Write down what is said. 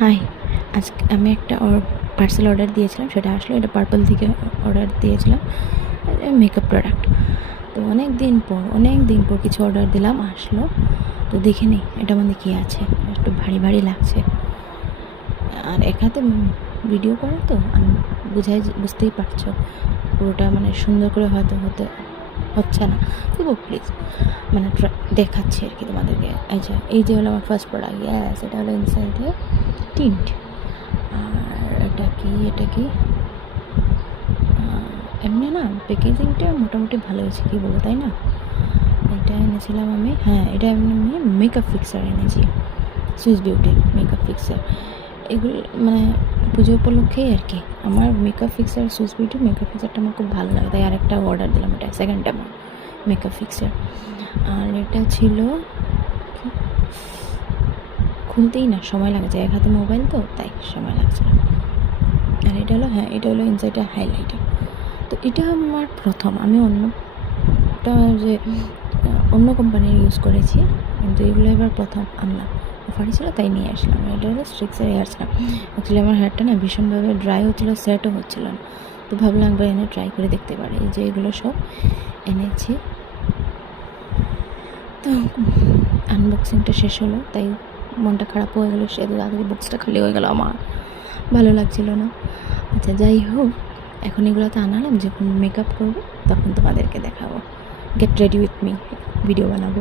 High, আজকে আমি একটা পার্সেল অর্ডার দিয়েছিলাম, সেটা আসলো। এটা পার্পল থেকে অর্ডার দিয়েছিলাম, মেকআপ প্রোডাক্ট। তো অনেক দিন পর কিছু অর্ডার দিলাম, আসলো। তো দেখে নিই এটার মধ্যে কী আছে। একটু ভারী ভারী লাগছে, আর এক হাতে ভিডিও করা তো আমি বুঝতেই পারছো, পুরোটা মানে সুন্দর করে হয়তো হচ্ছে না। তবু প্লিজ মানে দেখাচ্ছি আর কি তোমাদেরকে। আচ্ছা, এই যে হলো আমার ফার্স্ট প্রোডাক্ট। ইয়াস, এটা হলো ইনসাইডে টিন্ট। আর এটা কি এমনি না, প্যাকেজিংটা মোটামুটি ভালো হয়েছে, কী বলো, তাই না? এটা এনেছিলাম আমি, হ্যাঁ, এটা আমি মেকআপ ফিক্সার এনেছি, সুইস বিউটির মেকআপ ফিক্সার। এগুলো মানে পুজো উপলক্ষেই আর কি। আমার মেকআপ ফিক্সার, সুইস বিউটির মেকআপ ফিক্সারটা আমার খুব ভালো লাগে, তাই আরেকটা অর্ডার দিলাম। এটা সেকেন্ড টাইম মেকআপ ফিক্সার। আর এটা ছিল, খুলতেই না সময় লাগে যায়, এক হাতে মোবাইল তো তাই সময় লাগছে। আর এটা হলো, হ্যাঁ, এটা হলো ইনসাইডে হাইলাইটার। তো এটা আমার প্রথম, আমি অন্যটা যে অন্য কোম্পানির ইউজ করেছি, কিন্তু এগুলো এবার প্রথম আনলাম, অফারই ছিল তাই নিয়ে আসলাম। এটা হলো স্ট্রিক্সের হেয়ার স্ক্রাব। অ্যাকচুয়ালি আমার হেয়ারটা না ভীষণভাবে ড্রাই হচ্ছিলো, সেটও হচ্ছিল না, তো ভাবলাম একবার এনে ট্রাই করে দেখতে পারি। এই যে এগুলো সব এনেছি। তো আনবক্সিংটা শেষ হলো, তাই মনটা খারাপ হয়ে গেলো, সে তাড়াতাড়ি বক্সটা খালি হয়ে গেল, আমার ভালো লাগছিল না। আচ্ছা, যাই হোক, এখন এগুলোতে আনালাম, যখন মেকআপ করবো তখন তোমাদেরকে দেখাবো। Get ready with me, video বানাবো।